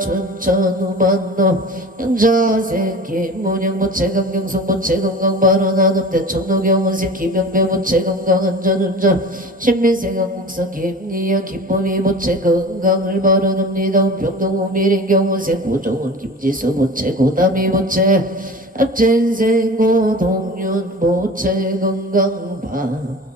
춘천우만노 영자생 김문영 무체강 경성 무체건강 발언하는 대청노경원생 김영배 무체건강 안전운전 신민생 한국성 김리야 김범희 무체건강을 발언합니다. 은평동 우미린 경원생 고종훈 김지수 무체고담이 무체 압진생 고동윤 무체건강 발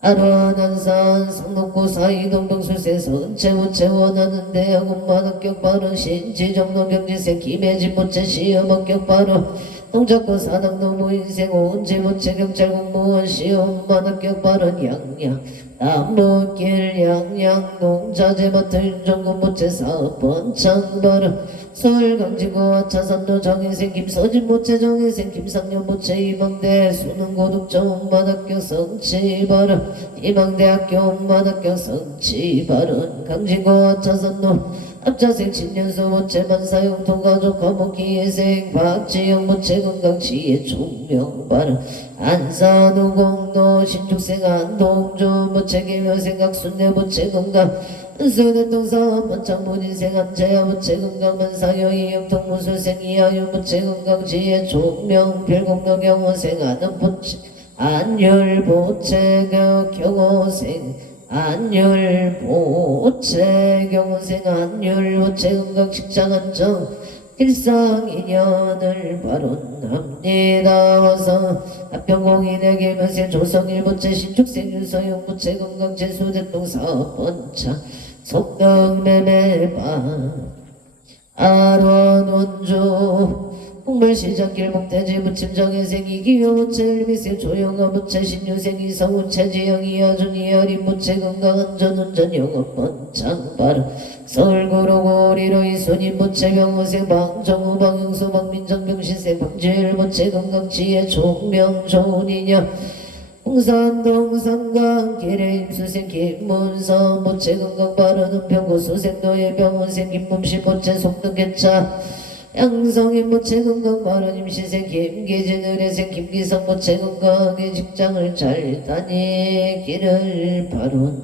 아론한산 상록구 사이동동술세 선체 우체 원하는 대학원만 합격 발언 신지정로 경지생 김혜진 무체 시험 합격 발언 동작구 사당도 무인생 온지 무체 경찰 공무원 시험만 합격 발언 양양 남북길 양양 농자재 마트 윤정군 무체 사업번 창발언 서울 강진구 하차산도 정인생 김서진 모체 정인생 김상년 모체 이방대 수능고등점 엄마학교 성취발언 이방대학교 엄마학교 성취발언 강진구 하차산도 앞자생 친년소 모체 만사용 통가족 과목기예생 박지영 모체 건강치의 총명발언 안산우공도 신축생 안동조 모체 개묘생 각순내 모체 건강 은수대동사업 번창문인생 암제야 무체건강 만사여이 영통무술생 이하유 무체건강지혜 총명 별공덕경호생 아는포체 안율보체격 경호생 안율보체경호생 안율보체건강 직장안정 일상인연을 발언합니다. 와서 합병공인에게 면세 조성일보체 신축생 유서용 무체건강 재수대동사업번창 속덕매매바 아론원조 풍물시장 길목대지 무침정혜생 이기효 무체 일미생 조영아 무체 신유생 이성 무체 지영 이하준 이하린 무체 건강안전운전 영업번창 발음 서울고로고리로 이순인 무체 병호생 방정우 방영수 방민정 병신생 방지일 무체 건강지혜 총명 조은이녀 홍산동 상강길에 임수생 김문서 모체 건강 발언은 병고 수생도의 병원생 김문시 모체 속등개차 양성인 모체 건강 발언 임시생 김기진 의뢰생 김기성 모체 건강의 직장을 잘 다니기를 발언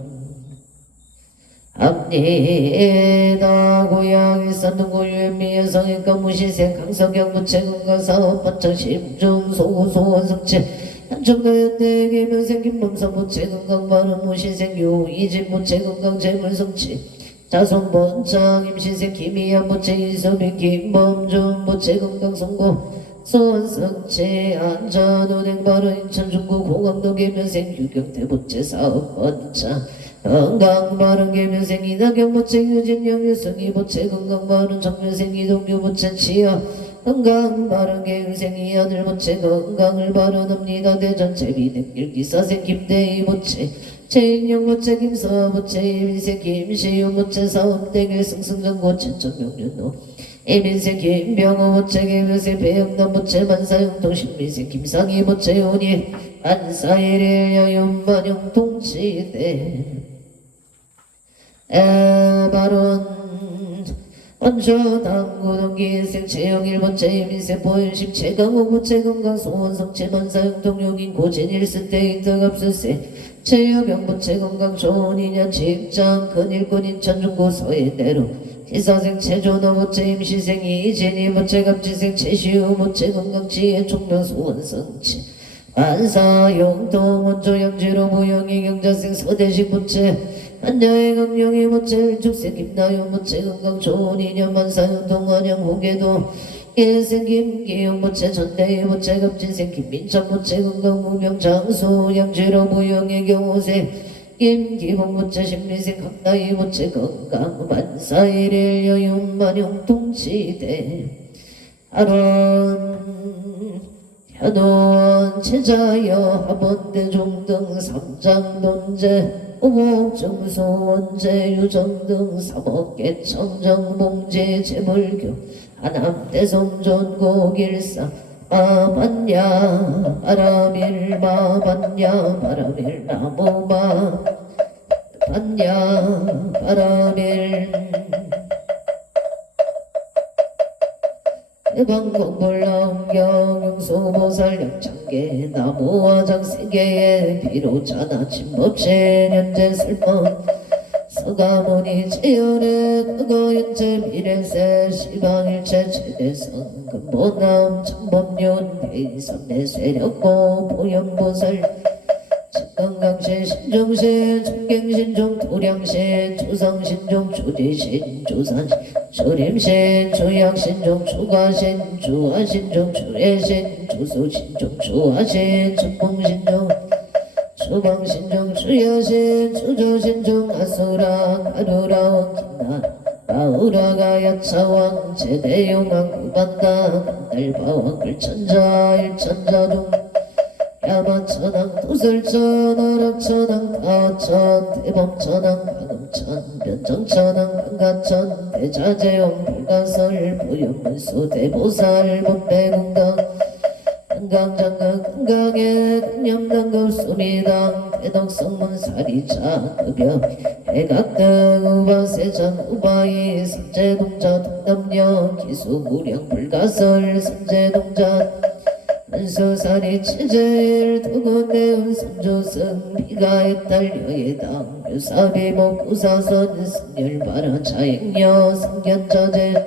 합니다. 고향 일산동 고유현미 여성인과 무시생 강석영 모체 건강 사업 번창 심중 소소원 성체 한청도현대 개명생 김범성 모체 건강 발언 무시생 유이진 모체 건강 재물 성취 자손 번창 임신생 김희연 모체 이소빈 김범준 모체 건강 성공 소원 성취 안전운행 발언 인천 중구 공항도 개명생 유경태 모체 사업 번창 건강 발언 개명생 이낙연 모체 유진영 유승희 모체 건강 발언 정면생 이동규 모체 치아 건강 발언 개명생 이하늘 모체 건강을 발언합니다. 대전 제비등길 기사생 김대희 모체 최인영 모체 김서 모체 이민생 김시우 모체 사업대길 승승전고 천천명륜노 이민생 김병호 모체 개명생 배영남 모체 만사영동 신민생 김상희 모체 요니 안사일일 야연반영 동치대 에바론 원초당구동기인생 최영일번째 이민생 보현식 최강호 모체 건강 소원성체 만사영동용인 고진일승대 인덕압수세 최여병 모체 건강 좋은이냐 직장 큰일꾼 인천중구 서해대로 기사생 최조너 모체 임시생 이진이 모체 갑지생 최시우 모체 건강 지혜 총명 소원성체 안사영동 원조양지로 무영이 경자생 서대식 모체 한여의 강령이 모체 일축생 김나영 모체 건강 좋은 인연 만사연 동안영 홍계도 예생김 기용무체 전대무체 급진생김 민천무체 건강무병장수 양지로 무용의 경우세 김기봉무체 신미생 각나이무체 건강 만사일일 여윤만용 동치대 아론 현원 제자여 합원대종 등 삼장논제 오목정수 원제 유정 등 삼억개 청정봉제 재물교 하남대성전고길사 마반야 바라밀 마반야 바라밀 나무마 반야 바라밀 대방공불남경용소보살 역창계 나무화장세계의 비로자나 침법체 년제슬퍼 서가모니 제연의 그거연체 미래세 시방일체 최대성 근본남 청법륜 대이삼내 세력고 보현보살 건강신 신종신 중갱신종 도량신 조상신종 조지신 조산신 조림신 조약신종 조가신 조하신종 조례신 조소신종 조하신 천봉신종 조방신종 주여신 주조신종 아수라 가루라왕 김나 바우라가 야차왕 제대용왕 구반다 간달바왕 불천자 일천자동 야마천왕 도설천 아락천왕 가천 대범천왕 가금천 변정천왕 강가천 대자재용 불가설 보현문수 대보살 법대공당 금강장강 금강에 금념당급 수미당 대덕성문 사리자 급여 해각등 우바세장 우바이 선제동자 동남령 기수무령 불가설 선제동자 한수사리 체제일 두군대운 선조승 비가의 딸려의당 묘사비목 우사선 승열바라 자행녀 성견자재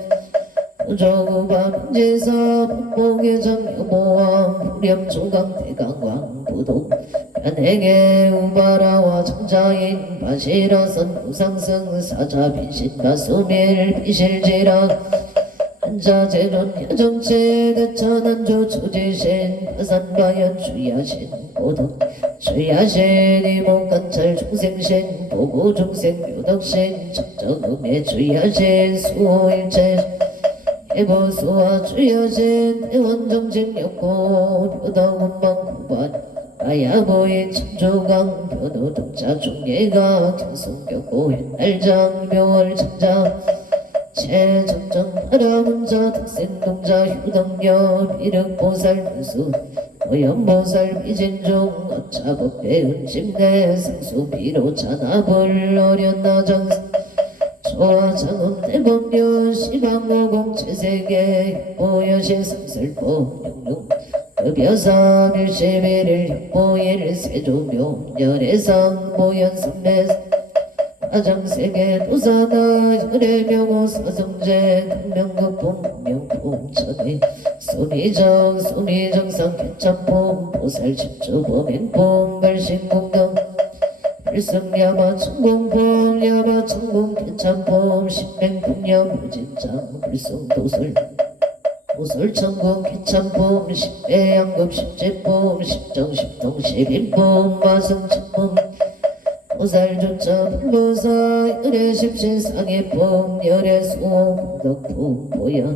우조우바 민제사 북봉의정 여보왕 불염종강 대강왕 부동 변행의 우바라와 정자인 바시라선 우상승 사자 빈신 바수밀 비실지락 한자재론 여정체 대천한조 조지신 파산바연 주야신 보덕 주야신 이목관찰 중생신 보고중생 묘덕신 적정음의 주야신 수호일체 해보수와 주야신 대원정진 역고 묘덕운망구반 아야보인 참조강 변호동자 중예가 경성격고 옛날장 묘월장장 최정정 파라문자 특생동자 휴덕녀 비륵보살 문수 고연보살 비진종 어차법배 은침내 상수 비로자나불 어련나정 조화장음 대법료 시방모공 최세계 보여신 상설법 영룡 급여사 밀시비를 혁보일 세조묘 열애상 보현선매 아장세계 도사나 혈의명호 사성제 금명극품 명품 천의 소미정 소미정상 개참품 보살십조 범행품 발신공당 불승야마 천공품 야마 천공 개참품 십맹품야 무진장 불승도술 도술천공 개참품 십배양급 십제품 십정 십통 십인품 마승천품 보살조차 불보사 열애십신상의품 열애수호 공덕품 보현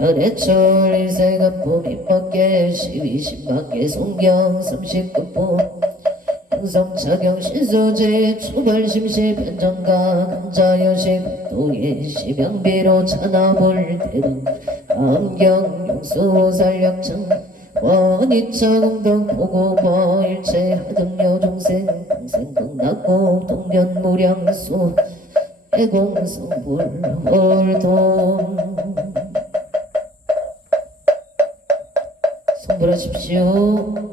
열애철 일세간품 입밖에 시위신밖에 송경 삼십급품 흥성차경 신소제 초발심시 변정가 감자여식 도예 시명비로 차나볼 대등 암경 용수살약창 원이차 공덕 보고버 일체 하등여 종생 평생 극락고 동견무량수 애공성불 홀돔 성불하십시오.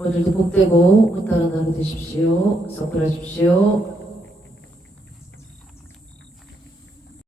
오늘도 복되고 꽃다란 하루 되십시오. 성불하십시오.